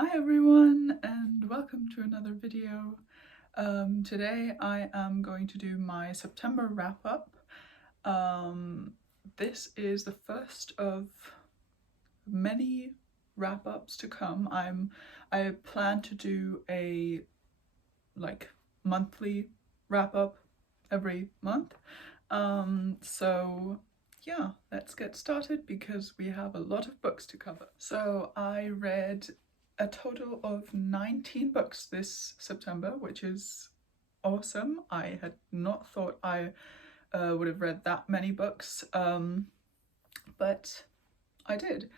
Hi everyone and welcome to another video. Today I am going to do my September wrap-up. This is the first of many wrap-ups to come. I plan to do a monthly wrap-up every month. So yeah, let's get started because we have a lot of books to cover. So I read a total of 19 books this September, which is awesome. I had not thought I would have read that many books, but I did.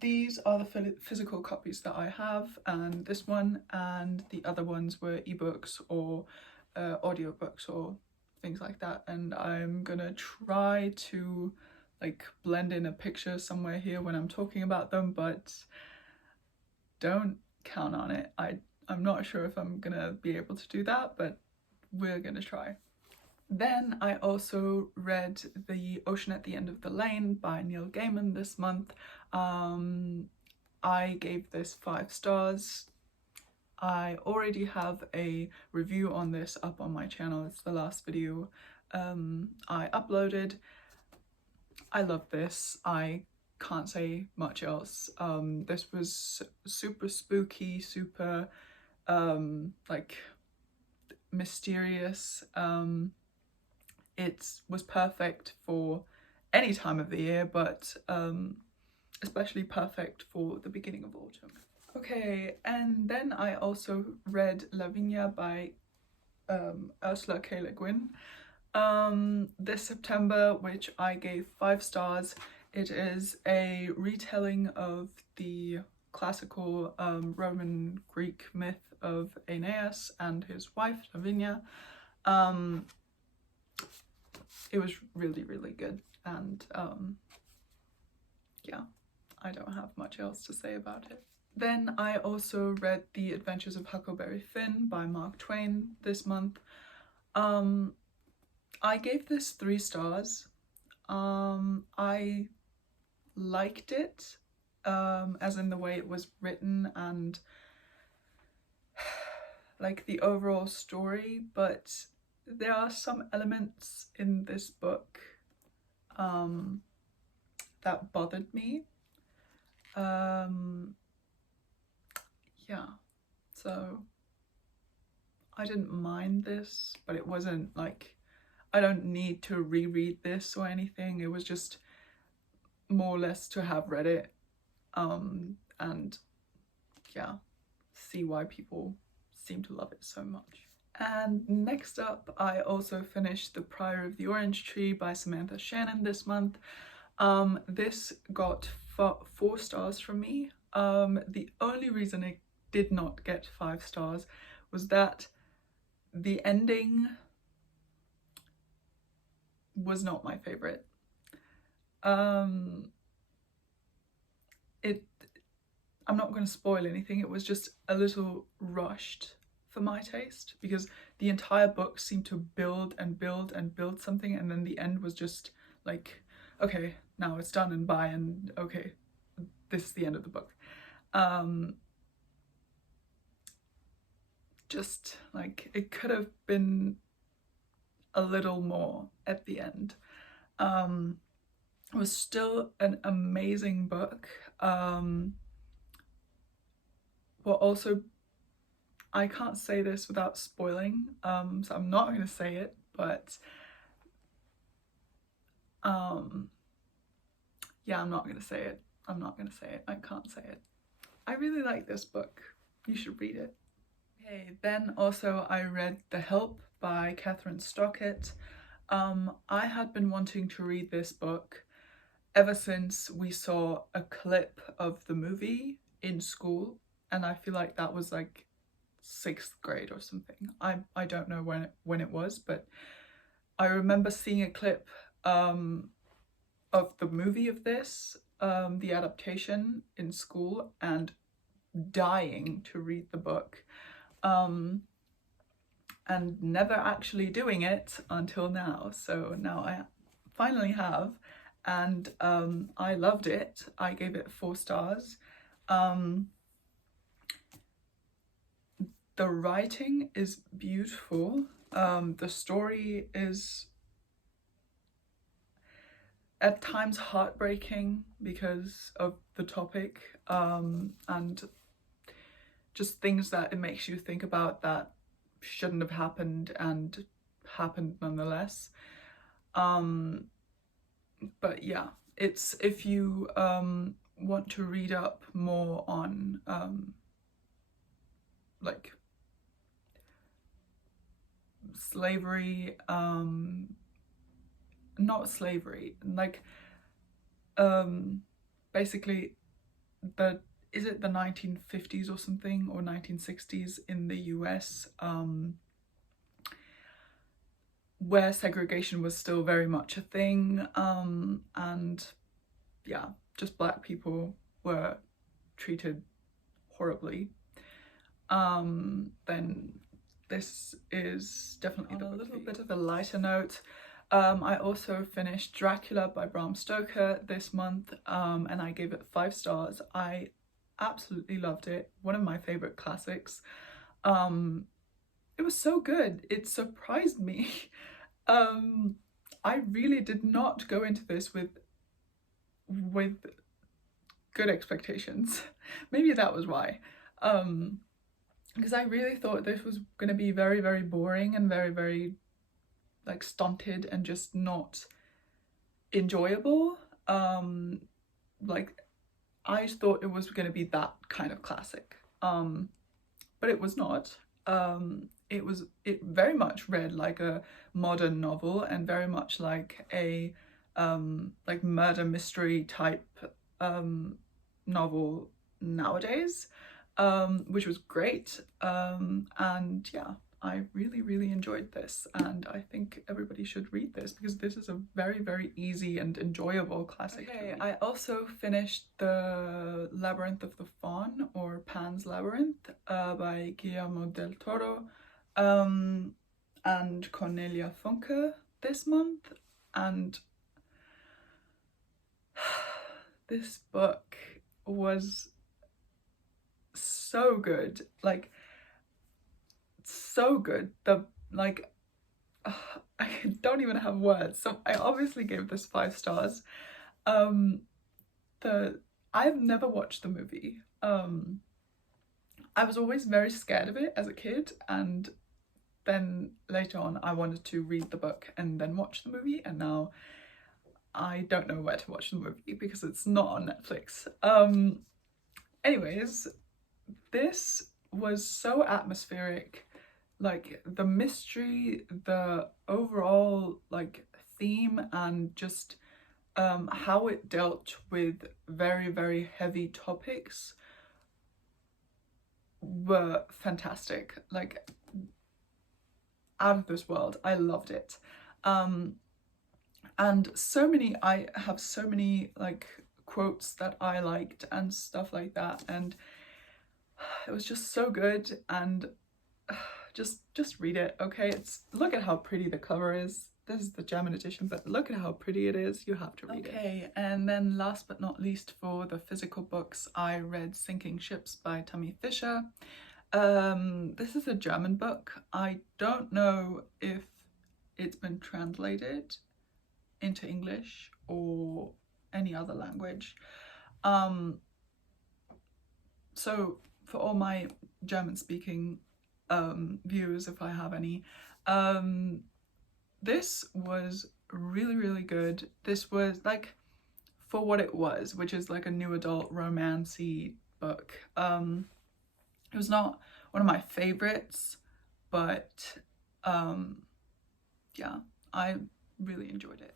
These are the physical copies that I have, and this one and the other ones were ebooks or audiobooks or things like that, and I'm gonna try to blend in a picture somewhere here when I'm talking about them, but don't count on it. I'm not sure if I'm gonna be able to do that, but we're gonna try. Then I also read The Ocean at the End of the Lane by Neil Gaiman this month. I gave this 5 stars. I already have a review on this up on my channel. It's the last video I uploaded. I love this. I can't say much else. This was super spooky, super mysterious. It was perfect for any time of the year, but especially perfect for the beginning of autumn. Okay, and then I also read Lavinia by Ursula Guin this September, which I gave 5 stars. It is a retelling of the classical Roman Greek myth of Aeneas and his wife Lavinia. It was really, really good, and yeah, I don't have much else to say about it. Then I also read The Adventures of Huckleberry Finn by Twain this month. I gave this 3 stars. I liked it, as in the way it was written and the overall story, but there are some elements in this book that bothered me. Yeah, so I didn't mind this, but it wasn't I don't need to reread this or anything. It was just more or less to have read it and yeah, see why people seem to love it so much. And next up, I also finished The Prior of the Orange Tree by Samantha Shannon this month. This got 4 stars from me. The only reason it did not get 5 stars was that the ending was not my favorite. I'm not going to spoil anything. It was just a little rushed for my taste, because the entire book seemed to build and build and build something, and then the end was just okay, now it's done and bye, and okay, this is the end of the book. Just it could have been a little more at the end. It was still an amazing book. Well, also, I can't say this without spoiling, so I'm not going to say it, but yeah, I'm not going to say it. I'm not going to say it. I can't say it. I really like this book. You should read it. Okay, then also I read The Help by Catherine Stockett. I had been wanting to read this book ever since we saw a clip of the movie in school, and I feel like that was 6th grade or something. I don't know when it was, but I remember seeing a clip of the movie of this, the adaptation, in school, and dying to read the book, and never actually doing it until now. So now I finally have, and I loved it. I gave it 4 stars. The writing is beautiful. The story is at times heartbreaking because of the topic, and just things that it makes you think about that shouldn't have happened and happened nonetheless. But yeah, it's, if you want to read up more on like slavery, not slavery, like basically the, is it the 1950s or something, or 1960s in the US, where segregation was still very much a thing, and yeah, just black people were treated horribly, then this is definitely the book. On a little bit of a lighter note, I also finished Dracula by Bram Stoker this month, and I gave it 5 stars. I absolutely loved it. One of my favorite classics. It was so good. It surprised me. I really did not go into this with good expectations. Maybe that was why. Because I really thought this was going to be very, very boring and very, very like stunted and just not enjoyable. Like I thought it was going to be that kind of classic, but it was not. It very much read like a modern novel and very much like a like murder mystery type novel nowadays, which was great. And yeah, I really, really enjoyed this, and I think everybody should read this because this is a very, very easy and enjoyable classic. Okay, I also finished The Labyrinth of the Faun, or Pan's Labyrinth, by Guillermo del Toro and Cornelia Funke this month, and this book was so good, like so good. I don't even have words, so I obviously gave this 5 stars. I've never watched the movie. I was always very scared of it as a kid, and then later on I wanted to read the book and then watch the movie, and now I don't know where to watch the movie because it's not on Netflix. Anyways, this was so atmospheric, like the mystery, the overall like theme, and just how it dealt with very, very heavy topics were fantastic, like out of this world. I loved it. And I have so many like quotes that I liked and stuff like that, and it was just so good. And just read it, okay? Look at how pretty the cover is. This is the German edition, but look at how pretty it is. You have to read it. Okay, and then last but not least, for the physical books, I read Sinking Ships by Tammy Fisher. This is a German book. I don't know if it's been translated into English or any other language. So for all my German speaking viewers, if I have any, this was really, really good. This was like, for what it was, which is like a new adult romance-y book. It was not one of my favorites, but yeah, I really enjoyed it.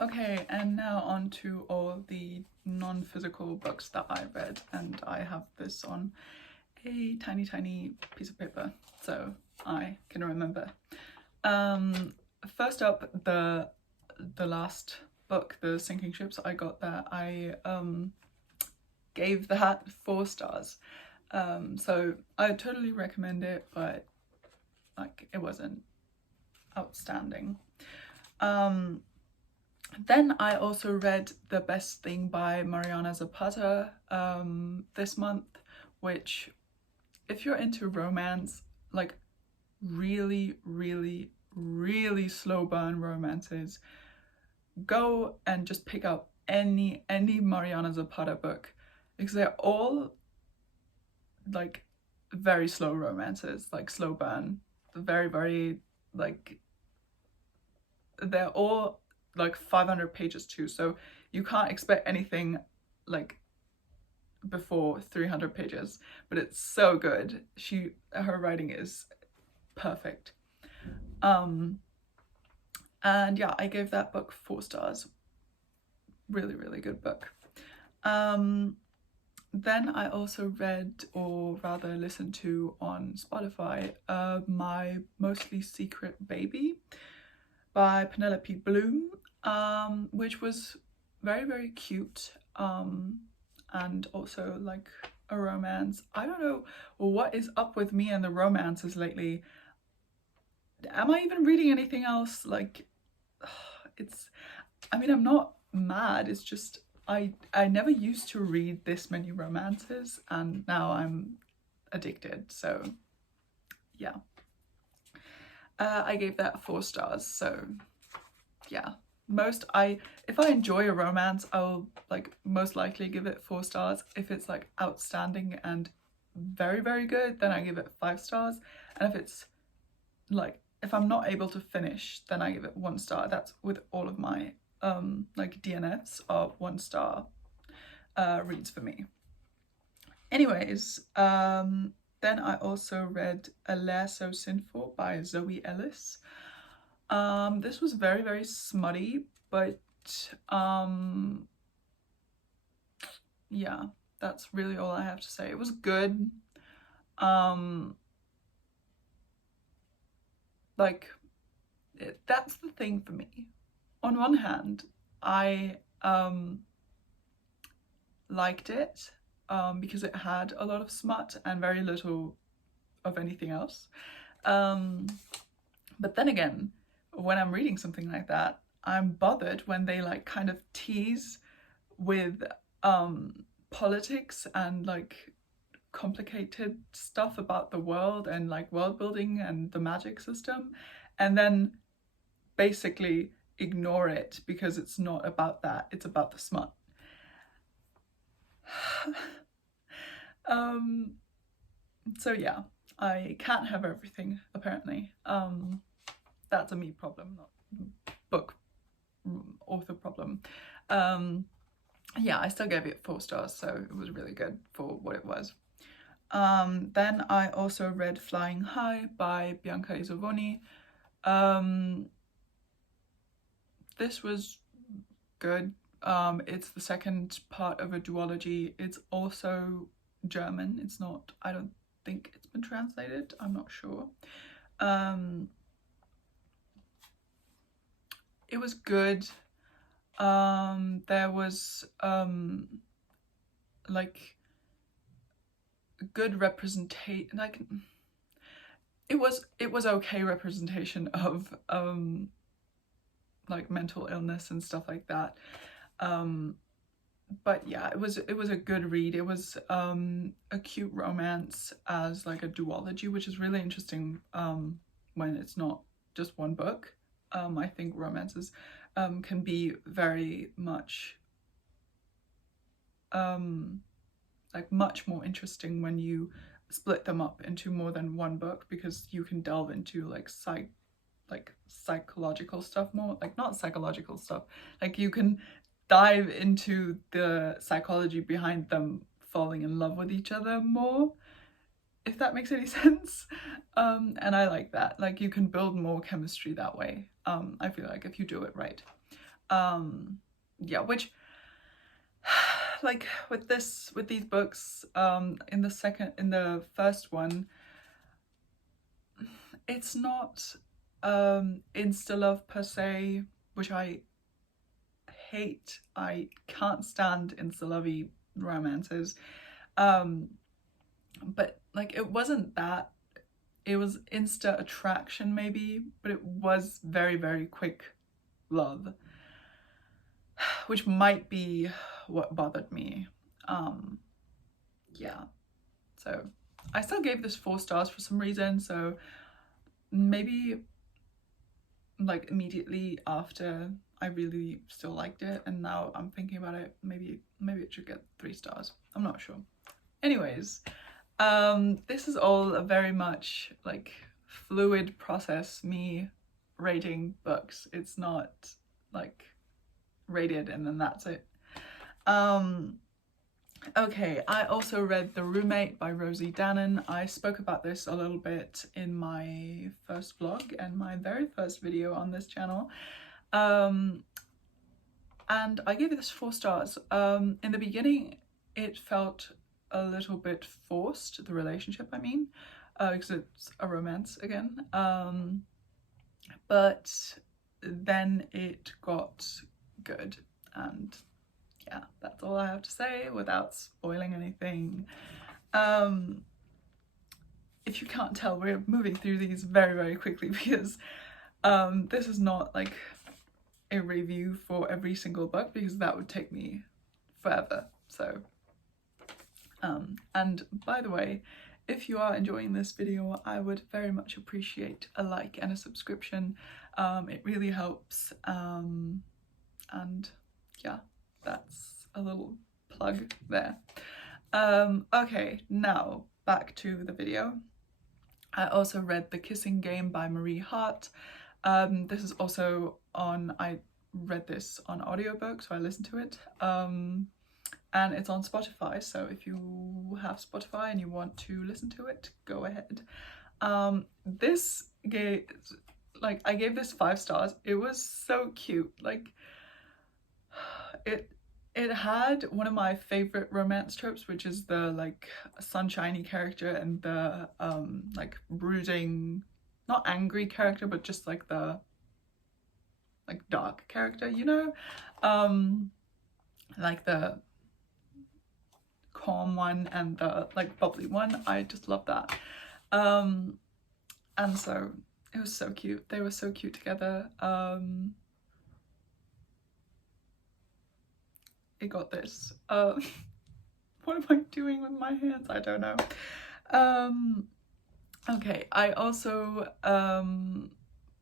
Okay, and now on to all the non-physical books that I read, and I have this on a tiny, tiny piece of paper so I can remember. First up, the last book, The Sinking Ships, I got that. I gave that 4 stars. So I totally recommend it, but like it wasn't outstanding. Then I also read The Best Thing by Mariana Zapata this month, which, if you're into romance, like really, really, really slow burn romances, go and just pick up any Mariana Zapata book, because they're all like very slow romances, like slow burn, very, very, like, they're all like 500 pages too, so you can't expect anything like before 300 pages, but it's so good. Her writing is perfect. And yeah, I gave that book 4 stars. Really, really good book. Then I also read, or rather listened to on Spotify, My Mostly Secret Baby by Penelope Bloom, which was very, very cute, and also like a romance. I don't know what is up with me and the romances lately. Am I even reading anything else? Like, I mean, I'm not mad, it's just I never used to read this many romances, and now I'm addicted, so yeah. I gave that 4 stars, so yeah. If I enjoy a romance, I'll like most likely give it 4 stars. If it's like outstanding and very, very good, then I give it 5 stars. And if it's like, if I'm not able to finish, then I give it 1 star. That's with all of my like DNFs of 1 star reads for me. Anyways, then I also read A Lair So Sinful by Zoe Ellis. This was very, very smutty, but yeah, that's really all I have to say. It was good. That's the thing for me. On one hand, I liked it because it had a lot of smut and very little of anything else. But then again, when I'm reading something like that, I'm bothered when they like kind of tease with politics and like complicated stuff about the world and like world building and the magic system, and then basically ignore it because it's not about that, it's about the smut. So yeah, I can't have everything apparently. That's a me problem, not book author problem. Yeah, I still gave it 4 stars, so it was really good for what it was. Then I also read Flying High by Bianca Izoboni. This was good. It's the second part of a duology. It's also German. It's not, I don't think it's been translated. I'm not sure. It was good. There was like good representation, like it was okay representation of like mental illness and stuff like that. But yeah, it was a good read. It was a cute romance as like a duology, which is really interesting when it's not just one book. I think romances can be very much like much more interesting when you split them up into more than one book, because you can delve into like psychological stuff more, like not psychological stuff, like you can dive into the psychology behind them falling in love with each other more, if that makes any sense. And I like that, like you can build more chemistry that way. I feel like if you do it right. Yeah, which like with these books, in the first one, it's not insta love per se, which I hate. I can't stand insta lovey romances. But like it wasn't that. It was insta attraction maybe, but it was very, very quick love. which might be what bothered me. Yeah, so I still gave this 4 stars for some reason, so maybe like immediately after I really still liked it, and now I'm thinking about it, maybe it should get 3 stars. I'm not sure. Anyways, this is all a very much like fluid process, me rating books. It's not like rated and then that's it. Okay, I also read The Roommate by Rosie Dannon. I spoke about this a little bit in my first vlog and my very first video on this channel. And I gave this 4 stars. In the beginning, it felt a little bit forced, the relationship I mean, because it's a romance again. But then it got good, and yeah, that's all I have to say without spoiling anything. If you can't tell, we're moving through these very, very quickly because this is not like a review for every single book, because that would take me forever. So, and by the way, if you are enjoying this video, I would very much appreciate a like and a subscription. It really helps. And yeah, that's a little plug there. Okay, now back to the video. I also read The Kissing Game by Marie Hart. This is also on, I read this on audiobook, so I listened to it. And it's on Spotify, so if you have Spotify and you want to listen to it, go ahead. This gave, like, I gave this 5 stars. It was so cute. Like, it had one of my favorite romance tropes, which is the like sunshiny character and the like brooding, not angry character, but just like the like dark character, you know, like the calm one and the like bubbly one. I just love that. And so it was so cute. They were so cute together. It got this. What am I doing with my hands? I don't know. Okay, I also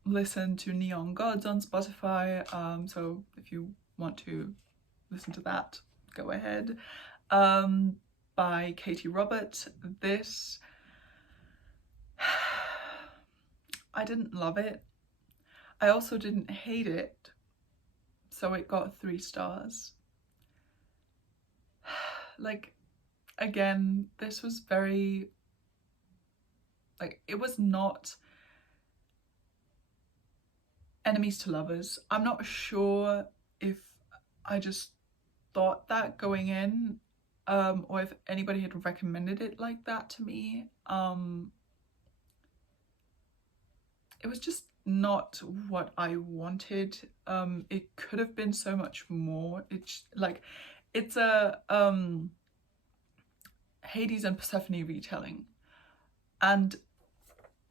listen to Neon Gods on Spotify, so if you want to listen to that, go ahead. By Katie Robert. This, I didn't love it. I also didn't hate it, so it got 3 stars. Like, again, this was very, like, it was not enemies to lovers. I'm not sure if I just thought that going in, or if anybody had recommended it like that to me. It was just not what I wanted. It could have been so much more. It's like, it's a Hades and Persephone retelling, and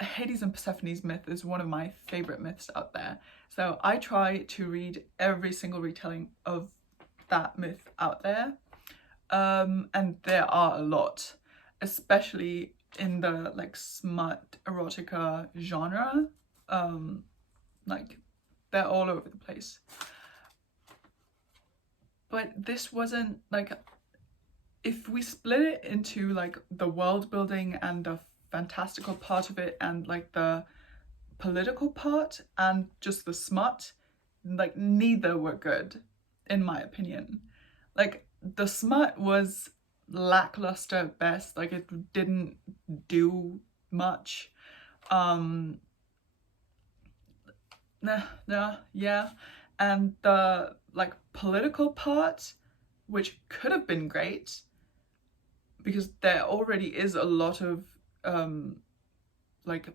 Hades and Persephone's myth is one of my favorite myths out there. So I try to read every single retelling of that myth out there, and there are a lot, especially in the like smut erotica genre. Like, they're all over the place. But this wasn't like, if we split it into like the world building and the fantastical part of it and like the political part and just the smut, like neither were good in my opinion. Like, the smut was lackluster at best, like it didn't do much. Yeah, and the like political part, which could have been great because there already is a lot of like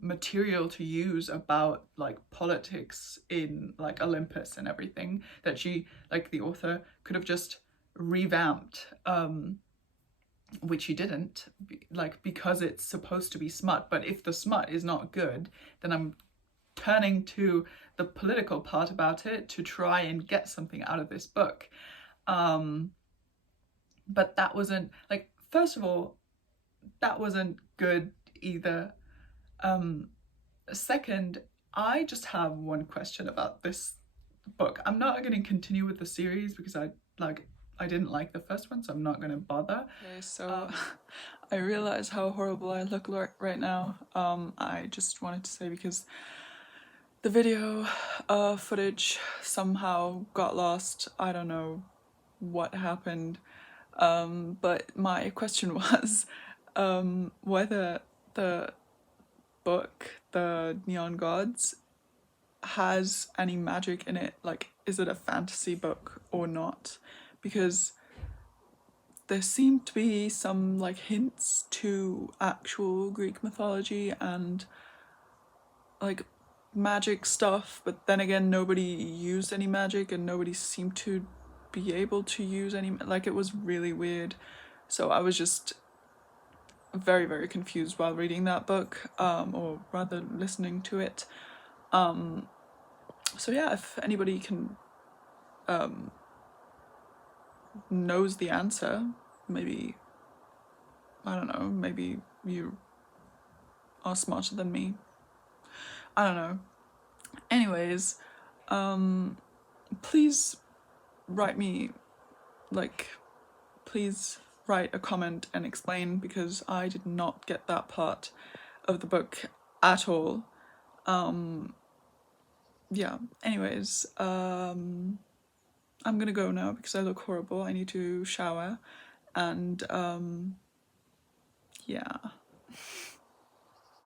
material to use about like politics in like Olympus and everything, that she, like the author, could have just revamped, which she didn't, like, because it's supposed to be smut. But if the smut is not good, then I'm turning to the political part about it to try and get something out of this book. But that wasn't, like, first of all, that wasn't good either. Second, I just have one question about this book. I'm not going to continue with the series because I didn't like the first one, so I'm not going to bother. Okay, so I realize how horrible I look right now. I just wanted to say, because the video footage somehow got lost. I don't know what happened. But my question was whether the book, The Neon Gods, has any magic in it. Like, is it a fantasy book or not? Because there seem to be some like hints to actual Greek mythology and like magic stuff, but then again nobody used any magic and nobody seemed to be able to use any, like, it was really weird. So I was just very, very confused while reading that book, or rather listening to it. So yeah, if anybody can knows the answer, maybe, I don't know, maybe you are smarter than me, I don't know. Anyways, please write me, like, please write a comment and explain, because I did not get that part of the book at all. Yeah, anyways, I'm gonna go now because I look horrible. I need to shower, and yeah.